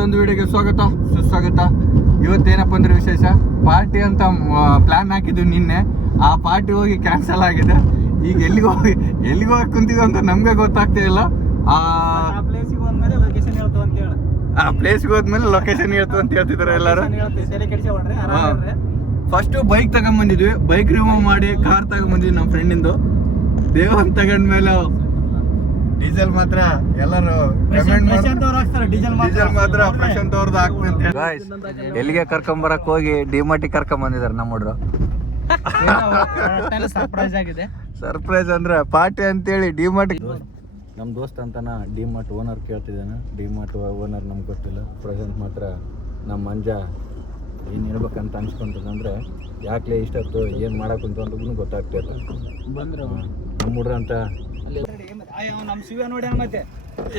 ಮತ್ತೊಂದು ವಿಡಿಯೋಗೆ ಸ್ವಾಗತ ಸುಸ್ವಾಗತ. ಇವತ್ತೇನಪ್ಪ ಅಂದ್ರೆ ವಿಶೇಷ ಪಾರ್ಟಿ ಅಂತ ಪ್ಲಾನ್ ಹಾಕಿದ್ವಿ ನಿನ್ನೆ. ಆ ಪಾರ್ಟಿ ಹೋಗಿ ಕ್ಯಾನ್ಸಲ್ ಆಗಿದೆ. ಈಗ ಎಲ್ಲಿಗೆ ಹೋಗಿ ಕುಂತೀವಿ ಅಂತ ನಮ್ಗೆ ಗೊತ್ತಾಗ್ತಾ ಇಲ್ಲ. ಆ ಪ್ಲೇಸ್ಗೆ ಹೋದ್ಮೇಲೆ ಲೊಕೇಶನ್ ಹೇಳ್ತು ಅಂತ ಹೇಳ್ತಿದ್ದಾರೆ ಎಲ್ಲರೂ. ಫಸ್ಟ್ ಬೈಕ್ ತಗೊಂಡ್ಬಂದಿದ್ವಿ, ಬೈಕ್ ರಿಮೂವ್ ಮಾಡಿ ಕಾರ್ ತಗೊಂಡ್ಬಂದಿದ್ವಿ ನಮ್ಮ ಫ್ರೆಂಡಿಂದು. ದೇವನ್ ತಗೊಂಡ್ಮೇಲೆ ಡೀಸೆಲ್ ಮಾತ್ರ ಎಲ್ಲರೂ ಡೀಸೆಲ್ ಮಾತ್ರ ಪ್ರಶಾಂತ್ ಅವ್ರದ್ದು ಹಾಕ್ತಂತೆ. ಎಲ್ಲಿಗೆ ಕರ್ಕೊಂಬರಕ್ ಹೋಗಿ ಡಿಮಾರ್ಟಿಗೆ ಕರ್ಕೊಂಡ್ ಬಂದಿದ್ದಾರೆ ನಮ್ಮ ಹುಡ್ರು. ಸರ್ಪ್ರೈಸ್ ಅಂದ್ರೆ ಪಾರ್ಟಿ ಅಂತೇಳಿ ಡಿಮಾರ್ಟ್. ನಮ್ಮ ದೋಸ್ತ ಅಂತಾನ ಡಿಮಾರ್ಟ್ ಓನರ್ ಕೇಳ್ತಿದ್ದಾನೆ. ಡಿಮಾರ್ಟ್ ಓನರ್ ನಮ್ಗೆ ಗೊತ್ತಿಲ್ಲ. ಪ್ರೆಸೆಂಟ್ ಮಾತ್ರ ನಮ್ಮ ಮಂಜ ಏನು ಹೇಳ್ಬೇಕಂತ ಅನ್ಸ್ಕೊಂತಂದ್ರೆ ಯಾಕೆ ಇಷ್ಟೊತ್ತು ಏನು ಮಾಡಕ್ಕಂತ ಅಂತ ಗೊತ್ತಾಗ್ತಿಲ್ಲ. ಬಂದ್ರು ನಮ್ಮ ಹುಡ್ರ ಅಂತ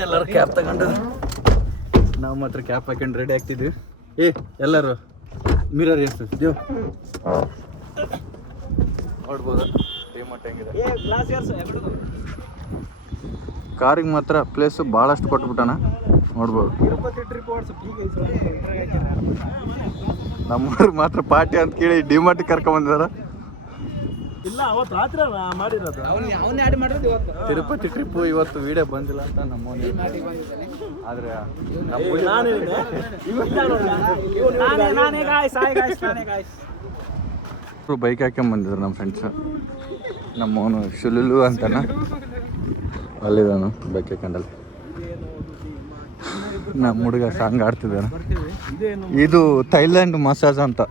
ಎಲ್ಲರೂ ಕ್ಯಾಪ್ ತಗೊಂಡು ನಾವು ಮಾತ್ರ ಕ್ಯಾಪ್ ಹಾಕೊಂಡು ರೆಡಿ ಆಗ್ತಿದ್ವಿ. ಎಲ್ಲರೂ ಮಿರರ್ ದೇವ್ ನೋಡ್ಬೋದು ಡಿಮಾರ್ಟ್ ಹೆಂಗಿದೆ. ಕಾರಿಗೆ ಮಾತ್ರ ಪ್ಲೇಸು ಭಾಳಷ್ಟು ಕೊಟ್ಬಿಟ್ಟಣ ನೋಡ್ಬೋದು. ನಮ್ಮೂರಿಗೆ ಮಾತ್ರ ಪಾರ್ಟಿ ಅಂತ ಕೇಳಿ ಡಿಮಾರ್ಟಿಗೆ ಕರ್ಕೊಂಬಂದಿದಾರ. ತಿರುಪತಿ ಟ್ರಿಪ್ ಇವತ್ತು ವಿಡಿಯೋ ಬಂದಿಲ್ಲ ಅಂತ ನಮ್ಮ ಆದ್ರೆ ಬೈಕ್ ಹಾಕೊಂಡ್ ಬಂದಿದ್ರು ನಮ್ಮ ಫ್ರೆಂಡ್ಸ್. ನಮ್ಮವನು ಶುಲುಲು ಅಂತಾನ ಅಲ್ಲಿದ್ದಾನು ಬೈಕ್ ಹಾಕೊಂಡಲ್ಲಿ. ನಮ್ಮ ಹುಡುಗ ಸಾಂಗ್ ಆಡ್ತಿದ್ದಾನೆ. ಇದು ಥೈಲ್ಯಾಂಡ್ ಮಸಾಜ್ ಅಂತ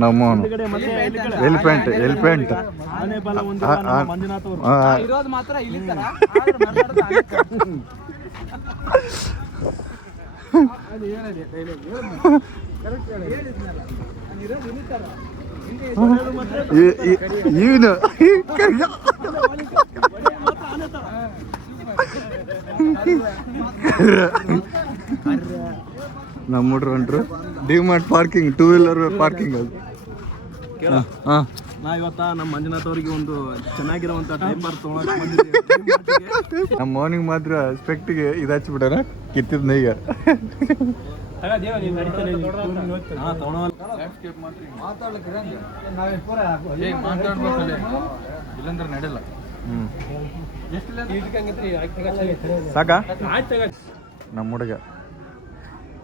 ನಮ್ಮವನು. ಎಲಿಫೆಂಟ್ ಇವನು ನಮ್ಮ ಹುಡ್ರು ಹೊಂಟ್ರು DMart parking, two wheeler parking. ಅದು ನಾ ಇವತ್ತ ನಮ್ಮ ಮಂಜುನಾಥ್ ಅವರಿಗೆ ಒಂದು ಚೆನ್ನಾಗಿರುವಂತ ಟೈಮರ್ ನಮ್ಮ ಮೋನಿಗೆ ಮಾತ್ರ ಸ್ಪೆಕ್ಟಿಗೆ ಇದು ಹಚ್ಬಿಟ್ಟಾರ ಕಿತ್ತಿದ್ನ ಈಗ. ಇಲ್ಲಂದ್ರೆ ನಡೆಯಲ್ಲ. ಸಾಕ ನಮ್ಮ ಹುಡುಗ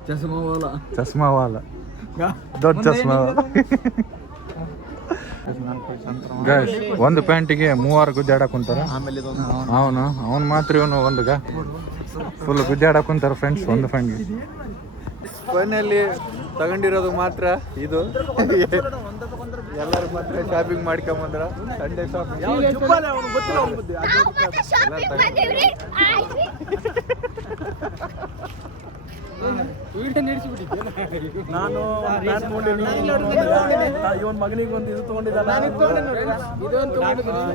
ಚಸ್ಮಾವಾಲ ದೊಡ್ಡ ಚಸ್ಮಾವಾಲ. ಗೈಸ್ ಒಂದು ಪ್ಯಾಂಟಿಗೆ 3 ಗುದ್ದಾಡಕ್ ಕುಂತಾರ. ಅವನು ಮಾತ್ರ ಇವನು ಒಂದುಗ ಫುಲ್ ಗುದ್ದಾಡಕ್ ಕುಂತಾರ ಫ್ರೆಂಡ್ಸ್. ಒಂದು ಫ್ರೆಂಡ್ಗೆ ಫೈನಲ್ಲಿ ತಗೊಂಡಿರೋದು ಮಾತ್ರ ಇದು. ಎಲ್ಲರೂ ಮಾತ್ರ ಶಾಪಿಂಗ್ ಮಾಡ್ಕೊಂಬಂದ್ರ ಸಂಡೇ ಶಾಪಿಂಗ್. ನಾನು ಇವನ್ ಮಗನಿಗೆ ಒಂದು ಇದು ತಗೊಂಡಿದ್ದಾನೆ.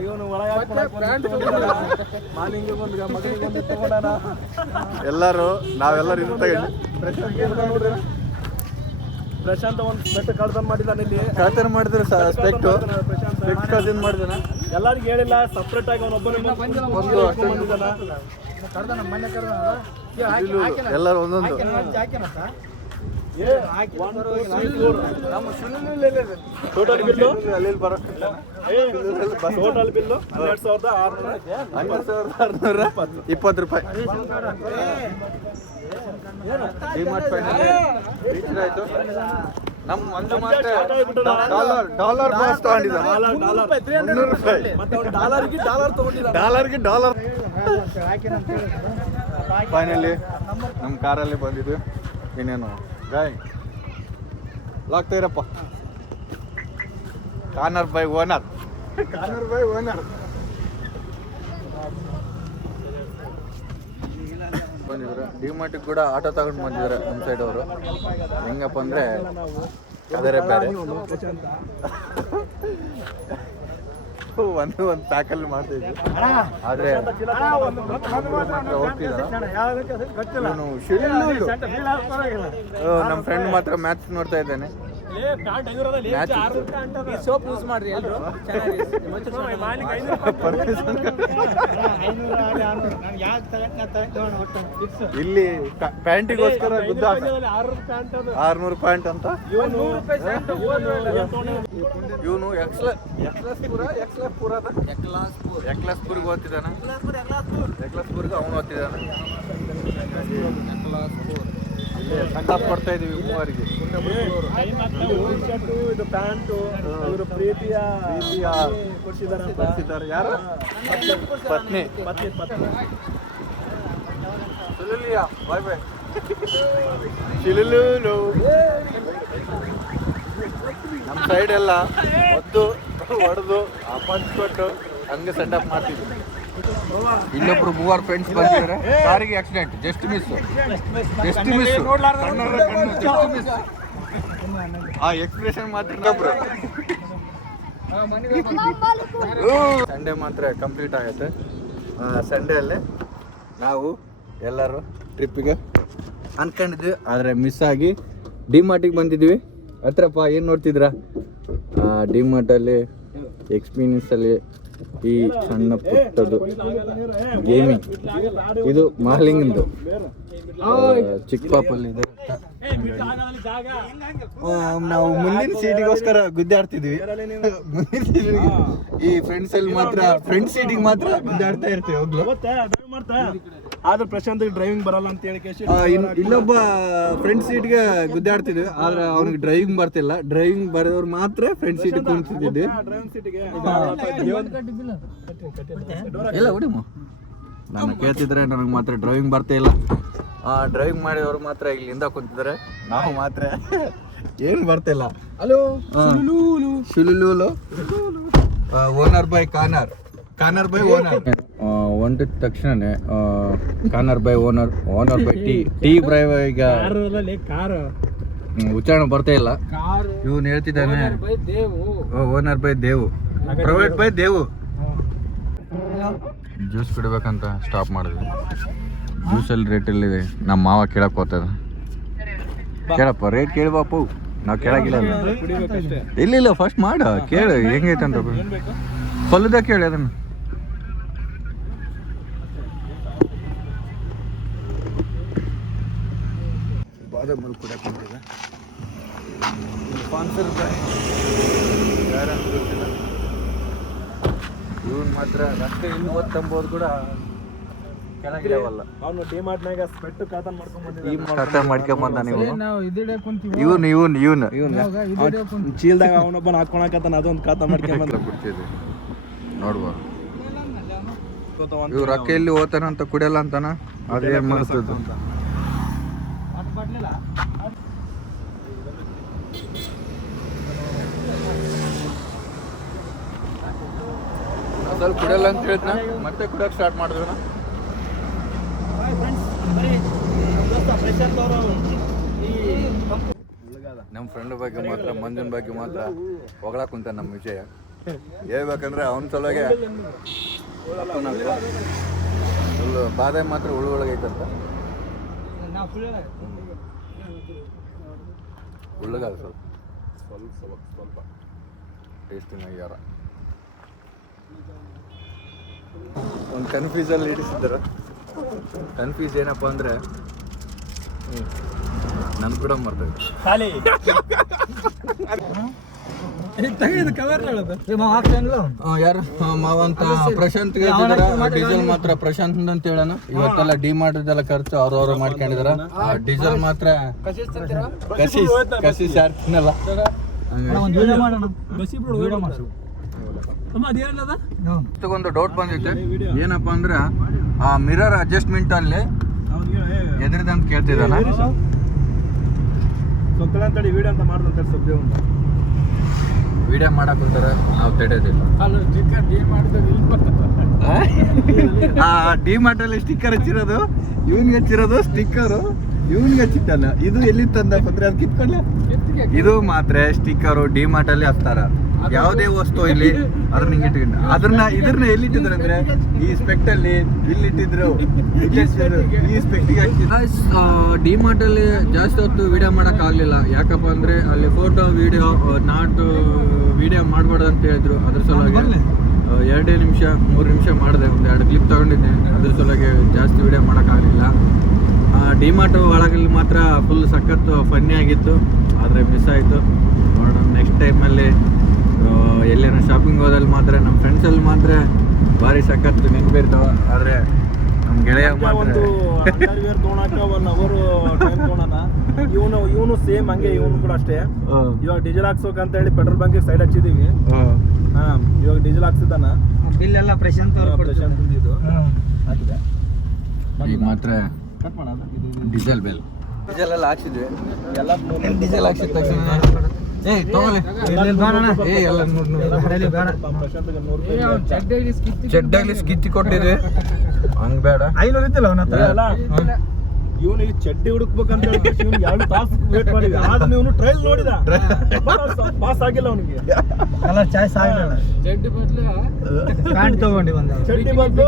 ಇವನು ಮಾಲಿಂಗ ಒಂದು ಮಗನಿಗೆ ಒಂದು ತಗೊಂಡಾನ. ನಾವೆಲ್ಲರೂ ಇದು ತಗೊಂಡು ಪ್ರಶಾಂತ ಒಂದು ಸ್ಪೆಕ್ಟ್ ಕಳ್ತನ ಮಾಡಿದ್ದಾನೆ. ಇಲ್ಲಿ ಕಳ್ತನ ಮಾಡಿದ್ರೆ ಸ್ಪೆಕ್ಟ್ ಕಳ್ತನ ಮಾಡಿದಾನ. ಎಲ್ಲರಿಗೂ ಹೇಳಿಲ್ಲ, ಸಪ್ರೇಟ್ ಆಗಿ ಅವನೊಬ್ಬನೇ ಎಲ್ಲರೂ ಒಂದೊಂದು. ಟೋಟಲ್ ಬಿಲ್ಲು ಟೋಟಲ್ ಬಿಲ್ಲು 12,620 ರೂಪಾಯಿ. ಆಯ್ತು. ನಮ್ಮ ಒಂದು ಮಾತ್ರ ಡಾಲರ್ ಬಾಸ್ ತಗೊಂಡಿದ್ದ. ಡಾಲರ್ಗೆ ಡಾಲರ್. ಫೈನಲಿ ನಮ್ಮ ಕಾರಲ್ಲಿ ಬಂದಿದ್ವಿ. ಇನ್ನೇನು ಗಾಯ್ ಲಾಗ್ತಾ ಇರಪ್ಪ. ಕಾರ್ನರ್ ಬೈ ಓನರ್ ಬಂದಿದ್ರು. ಡಿಮಾರ್ಟಿಗೆ ಕೂಡ ಆಟೋ ತಗೊಂಡು ಬಂದಿದ್ದಾರೆ ನಮ್ಮ ಸೈಡ್ ಅವರು. ಹೆಂಗಪ್ಪ ಅಂದರೆ ಅದರೇ ಬೇರೆ ಒಂದು ಪ್ಯಾಕಲ್ಲಿ ಮಾಡ್ತಿದ್ವಿ. ಆದರೆ ಹೋಗ್ತಿದ್ದ ನಮ್ಮ ಫ್ರೆಂಡ್ ಮಾತ್ರ ಮ್ಯಾಚ್ ನೋಡ್ತಾ ಇದ್ದಾನೆ. ಸೋಪ್ ಯೂಸ್ ಮಾಡ್ರಿ ಎಲ್ಲರೂ ಇಲ್ಲಿ ಪ್ಯಾಂಟಿಗೋಸ್ಕರ ಗುದ್ದ 600 ಪ್ಯಾಂಟ್ ಅಂತ ಇವನು ಎಕ್ಲಾಸ್ಪುರ್ಗೆ ಓದ್ತಿದ್ದಾನ ಎಕ್ಲಾಸ್ಪುರ್ಗೆ ಅವನು ಓದ್ತಿದ್ದಾನ ಇಲ್ಲಿ ಸೆಂಟಪ್ ಕೊಡ್ತಾ ಇದೀವಿ ಮೂವರಿಗೆ ಇದು ಪ್ಯಾಂಟು ಇವರು ಪ್ರೀತಿಯ ಕೊಡ್ಸಿದ್ದಾರೆ ಯಾರು ಪತ್ನಿ ಸುಲಿಲಿಯಾ ಬಾಯ್ ಬಾಯ್ ಶಿಲುಲು ನಮ್ಮ ಸೈಡ್ ಎಲ್ಲ ಒದ್ದು ಹೊಡೆದು ಕೊಟ್ಟು ಹಂಗೆ ಸೆಂಡಪ್ ಮಾಡ್ತಿದ್ವಿ ಇಲ್ಲೊಬ್ರು 3 ಫ್ರೆಂಡ್ಸ್ ಬಂದಿದ್ದಾರೆ ಕಾರಿಗೆ ಆಕ್ಸಿಡೆಂಟ್ ಜಸ್ಟ್ ಮಿಸ್ ಆ ಎಕ್ಸ್ಪ್ರೆಷನ್ ಮಾತ್ರ ಇನ್ನೊಬ್ರು ಸಂಡೇ ಮಾತ್ರ ಕಂಪ್ಲೀಟ್ ಆಗುತ್ತೆ ಸಂಡೇ ಅಲ್ಲೇ ನಾವು ಎಲ್ಲರೂ ಟ್ರಿಪ್ಪಿಗೆ ಅನ್ಕೊಂಡಿದ್ವಿ ಆದರೆ ಮಿಸ್ ಆಗಿ ಡಿಮಾರ್ಟಿಗೆ ಬಂದಿದ್ವಿ ಹತ್ರಪ್ಪ ಏನು ನೋಡ್ತಿದ್ರಾ ಡಿಮಾರ್ಟಲ್ಲಿ ಎಕ್ಸ್ಪೀರಿಯನ್ಸಲ್ಲಿ ಈ ಸಣ್ಣ ಪುಟ್ಟದು ಗೇಮಿಂಗ್ ಇದು ಮಾರ್ಲಿಂಗಿಂದು ಚಿಕ್ಕ ಪಾಪಲ್ಲಿದೆ ನಾವು ಮುಂದಿನ ಸೀಟಿಗೋಸ್ಕರ ಗುದ್ದಾಡ್ತಿದ್ವಿ ಮುಂದಿನ ಸೀಟಿಗೆ ಈ ಫ್ರೆಂಡ್ಸ್ ಅಲ್ಲಿ ಮಾತ್ರ ಫ್ರಂಟ್ ಸೀಟಿಗೆ ಮಾತ್ರ ಗುದ್ದಾಡ್ತಾ ಇರ್ತೀವಿ ಹೋಗ್ಲು ಆದ್ರೆ ಪ್ರಶಾಂತ್ ಡ್ರೈವಿಂಗ್ ಬರಲ್ಲ ಅಂತ ಹೇಳಿ ಇನ್ನೊಬ್ಬ ಫ್ರಂಟ್ ಸೀಟ್ಗೆ ಗುದ್ದಾಡ್ತಿದ್ವಿ ಆದ್ರೆ ಅವ್ನಿಗೆ ಡ್ರೈವಿಂಗ್ ಬರ್ತಿಲ್ಲ ಡ್ರೈವಿಂಗ್ ಬರೋರು ಮಾತ್ರ ಫ್ರಂಟ್ ಸೀಟ್ ಕುಂತಿದ್ವಿ ಇಲ್ಲ ಹೊಡಿಮ ನಾನು ಕೇಳ್ತಿದ್ರೆ ನನಗೆ ಮಾತ್ರ ಡ್ರೈವಿಂಗ್ ಬರ್ತಾ ಇಲ್ಲ ಡ್ರೈವಿಂಗ್ ಮಾಡಿದವರು ಮಾತ್ರ ಇಲ್ಲಿಂದ ಕುಂತಿದ್ದಾರೆ ನಾವು ಮಾತ್ರ ಏನು ಬರ್ತಿಲ್ಲ ಹಲೋ ಶಿಲುಲೂಲು owner by corner by owner ಒಂದ ತಕ್ಷಣನೇ corner by owner by tea drive ಈಗ ಉಚ್ಚಾರಣೆ ಬರ್ತಾ ಇಲ್ಲ ಇವನು ಹೇಳ್ತಿದ್ದಾನೆ ಓನರ್ ಬೈ ದೇವು ಪ್ರೈವೇಟ್ ಬೈ ದೇವು ಜ್ಯೂಸ್ ಕುಡಿಬೇಕಂತ ಸ್ಟಾಪ್ ಮಾಡಿದ್ವಿ ಜ್ಯೂಸಲ್ಲಿ ರೇಟಲ್ಲಿ ನಮ್ಮ ಮಾವ ಕೇಳಕ್ಕೆ ಹೋಗ್ತದ ಕೇಳಪ್ಪ ರೇಟ್ ಕೇಳ್ಬಾಪು ನಾವು ಕೇಳಾಗಿಲ್ಲ ಇಲ್ಲ ಫಸ್ಟ್ ಮಾಡ ಕೇಳು ಹೆಂಗೈತೆ ಅಂತ ಫಲದ ಕೇಳಿ ಅದನ್ನು ಬಾದಾಮಲ್ಲಿ ಕುಡಿಯಕ್ಕೆ ಬಂದಿದೆ ಸ್ಪಾನ್ಸರ್ ಯಾರಂತ ಗೊತ್ತಿಲ್ಲ ಇವನ್ ಮಾತ್ರ ರಸ್ತೆ ಇನ್ನು ಓದ್ತಂಬೋದು ಕೂಡ ಕೆಳಗಿರವಲ್ಲ ಅವನು ಡಿಮಾರ್ಟ್ನಾಗ ಸ್ಪೆಟ್ಟು ಖಾತಾ ಮಾಡ್ಕೊಂಬಂದ ಇವನು ಚೀಲ್ದಾಗ ಅವನೊಬ್ಬನ ಹಾಕೊಳಕತ್ತಾನ ಅದೊಂದು ಖಾತಾ ಮಾಡ್ಕೊಂಬಂದ ಬಿಡ್ತಿದ್ದೆ ನೋಡ್ಬ ಇವ್ ರೊಕ್ಕ ಎಲ್ಲಿ ಓದ್ತಾನಂತ ಕುಡಿಯಲ್ಲ ಅಂತಾನ ಅದೇನ್ ಮಾಡ್ತದ ಸ್ವಲ್ಪ ಕುಡಿಯಲ್ಲ ಅಂತ ಹೇಳಿದ್ನ ಮತ್ತೆ ಕುಡಿಯಕ್ಕೆ ಸ್ಟಾರ್ಟ್ ಮಾಡಿದ್ವಿ ನಮ್ಮ ಫ್ರೆಂಡ್ ಬಗ್ಗೆ ಮಾತ್ರ ಮಂಜುನ್ ಬಗ್ಗೆ ಮಾತ್ರ ಹೊಗಳಕ್ ಕುಂತ ನಮ್ಮ ವಿಷಯ ಹೇಳ್ಬೇಕಂದ್ರೆ ಅವನ ಸಲುವಾಗಿ ಬಾದಾಮಿ ಮಾತ್ರ ಉಳ್ಳೊಳಗೈತಂತ ಉಳ್ಳಗಾದ ಸ್ವಲ್ಪ ಟೇಸ್ಟಿನ ಯಾರ ಒಂದು ಕನ್ಫ್ಯೂಸಲ್ಲಿ ಇಡಿಸಿದ್ರು ಕನ್ಫ್ಯೂಸ್ ಏನಪ್ಪ ಅಂದ್ರೆ ನನ್ ಕೂಡ ಮರ್ತದೆ ಯಾರು ಮಾವಂತ ಪ್ರಶಾಂತ್ ಡೀಸೆಲ್ ಮಾತ್ರ ಪ್ರಶಾಂತ್ ಅಂತ ಹೇಳೋಣ ಇವತ್ತೆಲ್ಲ ಡಿಮಾರ್ಟ್ ಖರ್ಚು ಅವ್ರವ್ರು ಮಾಡ್ಕೊಂಡಿದಾರ ಡೀಸೆಲ್ ಮಾತ್ರ ಕಸಿ ಯಾರು ತಿನ್ನಲ್ಲ ಒಂದು ಡೌಟ್ ಬಂದಿತ್ತು ಏನಪ್ಪ ಅಂದ್ರೆ ಆ ಮಿರರ್ ಅಡ್ಜಸ್ಟ್ಮೆಂಟ್ ಅಲ್ಲಿ ಎದ್ರದಂತ ಕೇಳ್ತಿದ್ದಾನ ವಿಡಿಯೋ ಮಾಡಕ್ ಹೋಗ್ತಾರೆ ನಾವು ತಡೆಯೋದಿಲ್ಲ ಡಿಮಾರ್ಟ್ ಅಲ್ಲಿ ಸ್ಟಿಕ್ಕರ್ ಹಚ್ಚಿರೋದು ಇವನ್ಗೆ ಹಚ್ಚಿರೋದು ಸ್ಟಿಕ್ಕರು ಇವನ್ಗೆ ಹಚ್ಚಿಟ್ಟಲ್ಲ ಇದು ಎಲ್ಲಿ ತಂದ ಪತ್ರ ಅದು ಕಿತ್ಕೊಳ್ಳ ಇದು ಮಾತ್ರ ಸ್ಟಿಕ್ಕರು ಡಿಮಾರ್ಟ್ ಅಲ್ಲಿ ಹಾಕ್ತಾರ ಯಾವುದೇ ವಸ್ತು ಇಲ್ಲಿ ಅದ್ರನ್ನ ಹಿಂಗೆ ಇಟ್ಕೊಂಡು ಇದ್ರನ್ನ ಎಲ್ಲಿಟ್ಟಿದ್ರು ಅಂದ್ರೆ ಈ ಸ್ಪೆಕ್ಟ್ ಅಲ್ಲಿ ಇಲ್ಲಿಟ್ಟಿದ್ರು ಈ ಸ್ಪೆಕ್ಟಿಗೆ ಡಿಮಾರ್ಟ್ ಅಲ್ಲಿ ಜಾಸ್ತಿ ಹೊತ್ತು ವಿಡಿಯೋ ಮಾಡಕ್ ಆಗ್ಲಿಲ್ಲ. ಯಾಕಪ್ಪ ಅಂದ್ರೆ ಅಲ್ಲಿ ಫೋಟೋ ವಿಡಿಯೋ ವಿಡಿಯೋ ಮಾಡ್ಬಾರ್ದು ಅಂತ ಹೇಳಿದ್ರು. ಅದ್ರ ಸಲುವಾಗಿ 2 ನಿಮಿಷ 3 ನಿಮಿಷ ಮಾಡಿದೆ, ಒಂದು 2 ಕ್ಲಿಪ್ ತಗೊಂಡಿದ್ದೆ. ಅದ್ರ ಸಲುವಾಗಿ ಜಾಸ್ತಿ ವಿಡಿಯೋ ಮಾಡೋಕ್ಕಾಗಲಿಲ್ಲ. ಡಿಮಾರ್ಟ್ ಒಳಗಲ್ಲಿ ಮಾತ್ರ ಫುಲ್ ಸಖತ್ತು ಫನ್ನಿ ಆಗಿತ್ತು, ಆದರೆ ಮಿಸ್ ಆಯಿತು. ನೋಡೋಣ ನೆಕ್ಸ್ಟ್ ಟೈಮಲ್ಲಿ ಎಲ್ಲೇನೋ ಶಾಪಿಂಗ್ ಹೋದಲ್ಲಿ ಮಾತ್ರ ನಮ್ಮ ಫ್ರೆಂಡ್ಸಲ್ಲಿ ಮಾತ್ರ ಭಾರಿ ಸಖತ್ತು ನೆನಪಿರ್ತಾವ. ಆದರೆ ನಮ್ಮ ಗೆಳೆಯ ಒಂದು ಅಂಡರ್ವೇರ್ ತೊಗೊಳಕ 1 ಅವರ್ ಟೈಮ್ ತೊಗೊಳೋಣ. ಇವನು ಸೇಮ್ ಹಂಗೆ, ಇವನು ಕೂಡ ಅಷ್ಟೇ. ಇವಾಗ ಡೀಸೆಲ್ ಹಾಕ್ಸೋಕಂತ ಹೇಳಿ ಪೆಟ್ರೋಲ್ ಬಂಕ್ ಸೈಡ್ ಹಚ್ಚಿದೀವಿ. ಇವಾಗ ಡೀಸೆಲ್ ಹಾಕ್ಸಿದಾನ. ಬಿಲ್ ಎಲ್ಲ ಪ್ರಶಾಂತ್ ಇದು ಹಾಕಿದೆ. ಈಗ ಮಾತ್ರ ಕಟ್ ಮಾಡೋದು ಡೀಸೆಲ್ ಎಲ್ಲ ಹಾಕ್ಸಿದ್ವಿ. ಎಲ್ಲ ಡೀಸೆಲ್ ಹಾಕ್ಸಿದ ತಕ್ಷಣ ತಗೊಳ್ಳಿ ಎಲ್ಲ ಚಡ್ಡಾಗ್ಲಿ ಸ್ಕಿಚ್ಚಿ ಕೊಟ್ಟಿದೆ. ಹಂಗ್ ಬೇಡ, 500 ಇದ್ದಿಲ್ಲ ಅವನ ಹತ್ರ. ಇವನು ಈ ಚಡ್ಡಿ ಹುಡುಕ್ಬೇಕಂತ ಹೇಳಿ 2 ತಾಸು ವೇಟ್ ಮಾಡಿದ್ವಿ. ಆದ್ರೆ ಇವನು ಟ್ರೈಲ್ ನೋಡಿದ, ಪಾಸ್ ಆಗಿಲ್ಲ ಅವನಿಗೆ. ಕಲರ್ ಚಾಯ್ಸ್ ಆಗಿಲ್ಲ. ಚಡ್ಡಿ ಬದಲು ಪ್ಯಾಂಟ್ ತಗೊಂಡಿ ಬಂದ. ಚಡ್ಡಿ ಬದಲು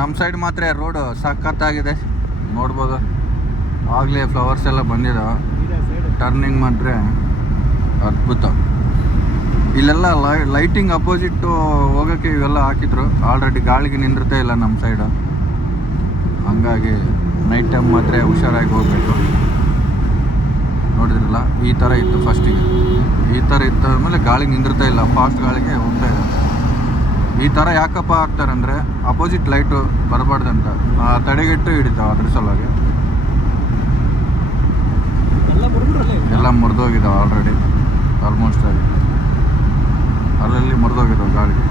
ನಮ್ಮ ಸೈಡ್ ಮಾತ್ರ ರೋಡ್ ಸಖತ್ತಾಗಿದೆ, ನೋಡ್ಬೋದು. ಆಗಲೇ ಫ್ಲವರ್ಸ್ ಎಲ್ಲ ಬಂದಿದಾವೆ. ಟರ್ನಿಂಗ್ ಮಾತ್ರ ಅದ್ಭುತ. ಇಲ್ಲೆಲ್ಲ ಲೈಟಿಂಗ್ ಅಪೋಸಿಟ್ ಹೋಗೋಕ್ಕೆ ಇವೆಲ್ಲ ಹಾಕಿದ್ರು. ಆಲ್ರೆಡಿ ಗಾಳಿಗೆ ನಿಂದಿರ್ತಾ ಇಲ್ಲ ನಮ್ಮ ಸೈಡು. ಹಂಗಾಗಿ ನೈಟ್ ಟೈಮ್ ಮಾತ್ರ ಹುಷಾರಾಗಿ ಹೋಗ್ಬೇಕು. ನೋಡಿದ್ರಲ್ಲ, ಈ ಥರ ಇತ್ತು ಫಸ್ಟಿಗೆ. ಈ ಥರ ಇತ್ತು ಆದಮೇಲೆ ಗಾಳಿಗೆ ನಿಂದಿರ್ತಾ ಇಲ್ಲ, ಫಾಸ್ಟ್ ಗಾಳಿಗೆ ಹೋಗ್ತಾ ಇದೆ. ಈ ಥರ ಯಾಕಪ್ಪ ಹಾಕ್ತಾರಂದರೆ ಅಪೋಸಿಟ್ ಲೈಟು ಬರಬಾರ್ದಂತ, ತಡೆಗಟ್ಟು ಹಿಡಿತಾವೆ. ಅದ್ರ ಸಲುವಾಗಿ ಎಲ್ಲ ಮುರಿದೋಗಿದ್ದಾವೆ ಆಲ್ರೆಡಿ, ಆಲ್ಮೋಸ್ಟ್ ಆಗಿ ಅಲ್ಲಲ್ಲಿ ಮುರಿದೋಗಿದ್ದಾವೆ ಗಾಳಿಗೆ.